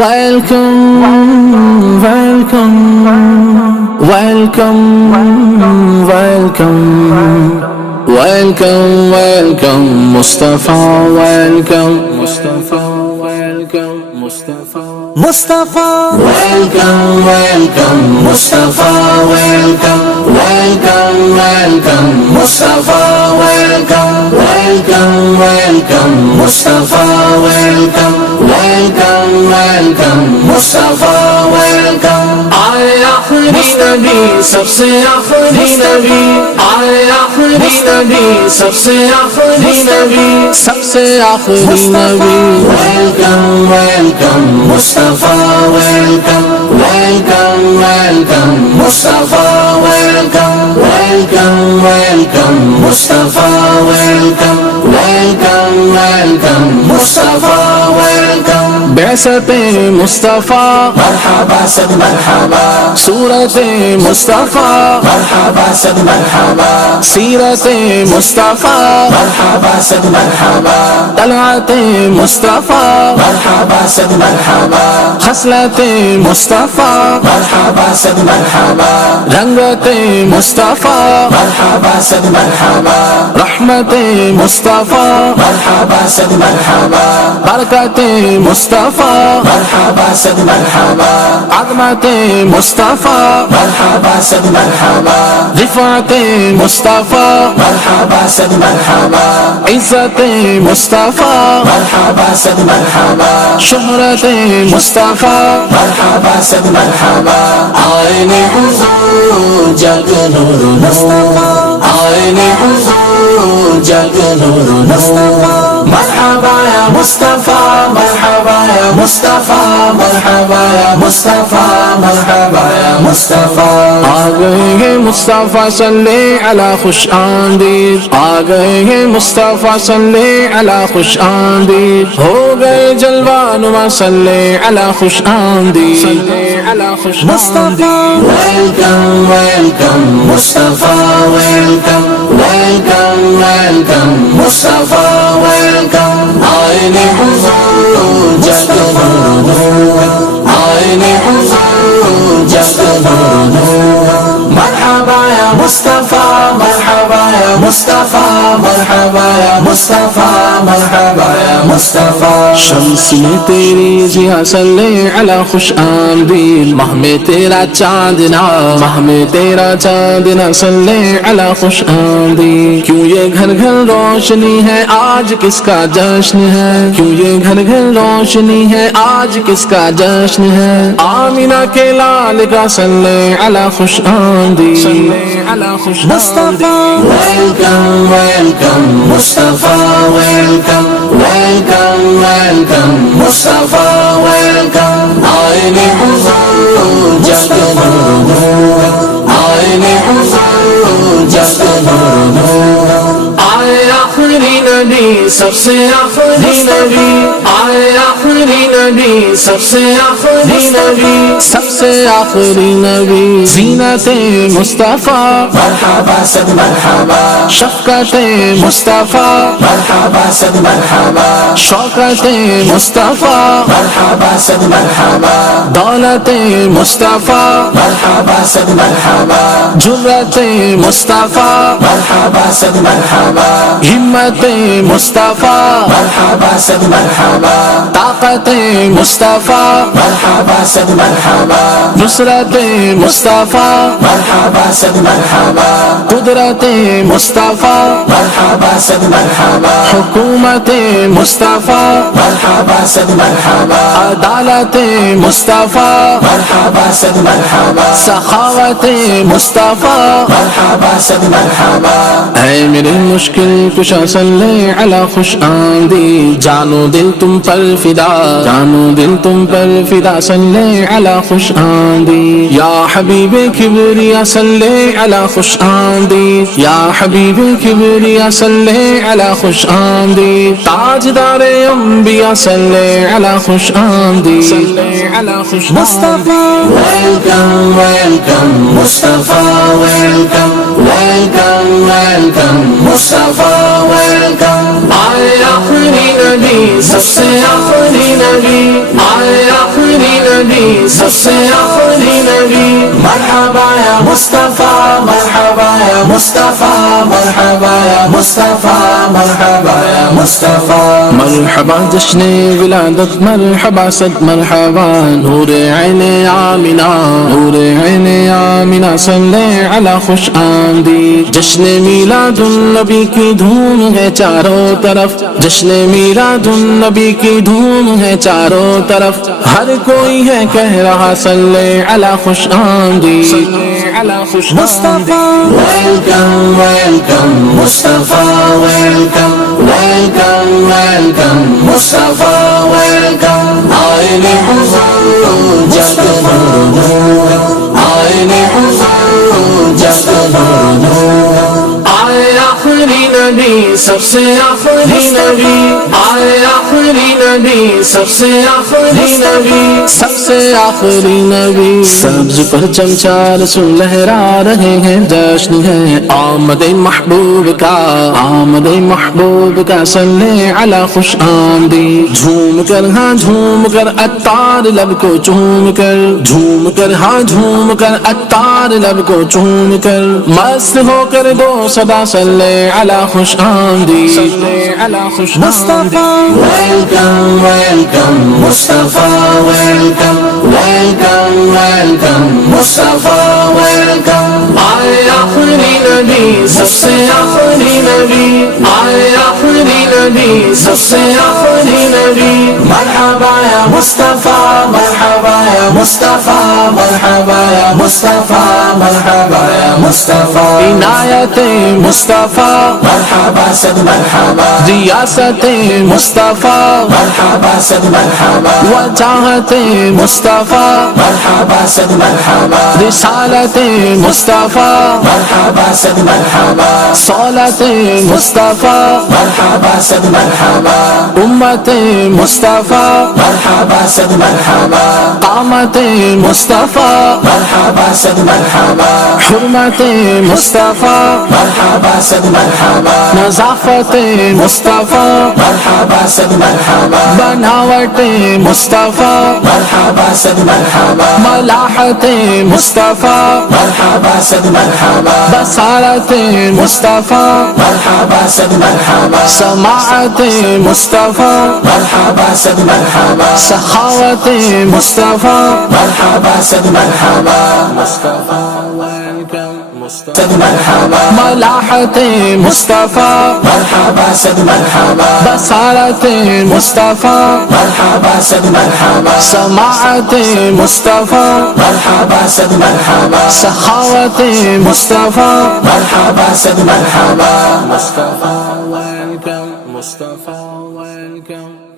Welcome, welcome, welcome, welcome, welcome, welcome, Mustafa, welcome, Mustafa, welcome, Mustafa, Mustafa, welcome, welcome, Mustafa, welcome, welcome, welcome, Mustafa, welcome, welcome, welcome, Mustafa, welcome, welcome, welcome, Mustafa, welcome. آئے آخری نبی سب سے آخری نبی، آئے آخری نبی سب سے آخری نبی، سب سے آخری نبی. Welcome, welcome, Mustafa, welcome, welcome, welcome, Mustafa, welcome, welcome, welcome, Mustafa, welcome, welcome, welcome, Mustafa, welcome. بعثت مصطفیٰ مرحبا صد مرحبا، صورت مصطفیٰ مرحبا صد مرحبا، سیرت مصطفیٰ مرحبا صد مرحبا، طلعت مصطفیٰ مرحبا صد مرحبا، خصلت مصطفیٰ مرحبا صد مرحبا، رنگت مصطفیٰ مرحبا صد مرحبا، رحمت مصطفیٰ مرحبا صد مرحبا، برکت مصطفیٰ مرحبا صد مرحبا، عظمت مصطفیٰ مرحبا صد مرحبا، رفعت مصطفیٰ مرحبا صد مرحبا، عزت مصطفیٰ مرحبا صد مرحبا، شہرت مصطفیٰ مرحبا صد مرحبا. آئین حضور جگ نور نور، آئین حضور جگ نور نور، مرحبا یا مصطفیٰ، مرحبا یا مصطفیٰ، مرحبا یا مصطفیٰ، مرحبا یا مصطفیٰ. آ گئے ہیں مصطفیٰ صلی علی خوش آمدید، آ گئے ہیں مصطفیٰ صلی علی خوش آمدید، ہو گئے جلوہ نما صلی علی خوش آمدید، صلی علی خوش مصطفیٰ. ویلکم ویلکم مصطفیٰ، ویلکم ویلکم ویلکم مصطفیٰ، ویلکم. آئین حضور جگ نور نور، آئین حضور جگ نور نور، مرحبا یا مصطفیٰ، مرحبا یا مصطفیٰ، مرحبا یا مصطفیٰ، مرحبا یا مصطفیٰ. شمس میں تیری ضیاء صلی علی خوش آمدید، ماہ میں تیرا چاندنا، ماہ میں تیرا چاندنا صلی علی خوش آمدید. کیوں یہ گھر گھر روشنی ہے، آج کس کا جشن ہے، کیوں یہ گھر گھر روشنی ہے، آج کس کا جشن ہے. آمینہ کے لال کا صلی علی خوش آمدید، صلی علی خوش مصطفیٰ. ویلکم ویلکم مصطفیٰ، ویلکم ویلکم ویلکم مصطفیٰ، ویلکم. آئین حضور جگ نور نور، آئین حضور جگ نور نور، آئے آخری نبی سب سے آخری نبی، آئے آخری نبی سب سے آخری نبی، سب سے آخری نبی. زینت مصطفیٰ مرحبا صد مرحبا، شفقت مصطفیٰ مرحبا صد مرحبا، شوکت مصطفیٰ مرحبا صد مرحبا، دولت مصطفیٰ مرحبا صد مرحبا، جرت مصطفیٰ مرحبا صد مرحبا، ہمت مصطفیٰ مرحبا صد مرحبا، طاقت مصطفیٰ مرحبا صد مرحبا، نصرت مصطفیٰ مرحبا صد مرحبا، قدرت مصطفیٰ مرحبا صد مرحبا، حکومت مصطفیٰ مرحبا صد مرحبا، عدالت مصطفیٰ مرحبا صد مرحبا، سخاوت مصطفیٰ مرحبا صد مرحبا. اے میری مشکل کشا صلی علی خوش آمدید، جانو دل تم پر فدا، جانو دل تم پر فدا صلی علی خوش آمدید. یا حبیب کبریا صلی علی خوش آمدید، یا حبیب کبریا صلی علی خوش آمدید، تاجدار انبیاء صلی علی خوش آمدید، صلی علی خوش مصطفیٰ. ویلکم ویلکم مصطفیٰ، ویلکم ویلکم ویلکم مصطفیٰ، ویلکم. آئے آخری نبی سب سے آخری نبی، آئے آخری سب سے آخری نبی مرحبا یا مصطفیٰ مرحبا یا مصطفیٰ مرحبا یا مصطفیٰ مرحبا یا مصطفیٰ مرحبا جشن ولادت مرحبا صد مرحبا نور عین آمنہ نور عین آمنہ صلی علی خوش آمدید جشن میلاد النبی کی دھوم ہے چاروں طرف جشن میلاد النبی کی دھوم ہے چاروں طرف ہر کوئی ہے کہہ رہا صلی علی خوش آمدید مصطفیٰ ویلکم ویلکم مصطفیٰ ویلکم ویلکم ویلکم مصطفیٰ ویلکم آئین حضور جگ نور آئین حضور جگ نور آئے آخری نبی سب سے آخری نبی آئے آخری نبی سب سے آخری نبی سب سے آخری نبی سبز پر چمچار سو لہرا رہے ہیں جشن ہے آمد محبوب کا آمد محبوب کا صلی علی خوش آمدید جھوم کر ہاں جھوم کر عطار لب کو چوم کر جھوم کر ہاں جھوم کر عطار لب کو چوم کر مست ہو کر دو صدا صلی علی خوش آمدید مصطفیٰ ویلکم ویلکم مصطفیٰ ویلکم ویلکم ویلکم مصطفیٰ ویلکم آئے آخری نبی سب سے آخری نبی آئے آخری نبی سب سے آخری نبی مرحبا یا مصطفیٰ مرحبا یا مصطفیٰ مرحبا یا مصطفیٰ مرحبا یا مصطفیٰ عنایت مصطفیٰ مرحبا صد مرحبا ریاست مصطفیٰ مرحبا صد مرحبا وجاہت مصطفیٰ مرحبا صد مرحبا رسالت مصطفیٰ مرحبا صد مرحبا صولت مصطفیٰ مرحبا صد مرحبا امت مصطفیٰ مرحبا صد مرحبا قامت مصطفیٰ مرحبا صد مرحبا حرمت مصطفیٰ مرحبا صد مرحبا نظافت مصطفیٰ مرحبا صد مرحبا بناوٹ مصطفیٰ مرحبا صد مرحبا ملاحت مصطفیٰ مرحبا صد مرحبا بصارت مصطفیٰ مرحبا صد مرحبا سماعت مصطفیٰ مرحبا صد مرحبا سخاوت مصطفیٰ مرحبا صد مرحبا مصطفیٰ صد مرحبا ملاحت مصطفیٰ مرحبا صد مرحبا بصارت مصطفیٰ مرحبا صد مرحبا سماعت مصطفیٰ مرحبا صد مرحبا سخاوت مصطفیٰ مرحبا صد مرحبا مصطفیٰ ویلکم مصطفیٰ ویلکم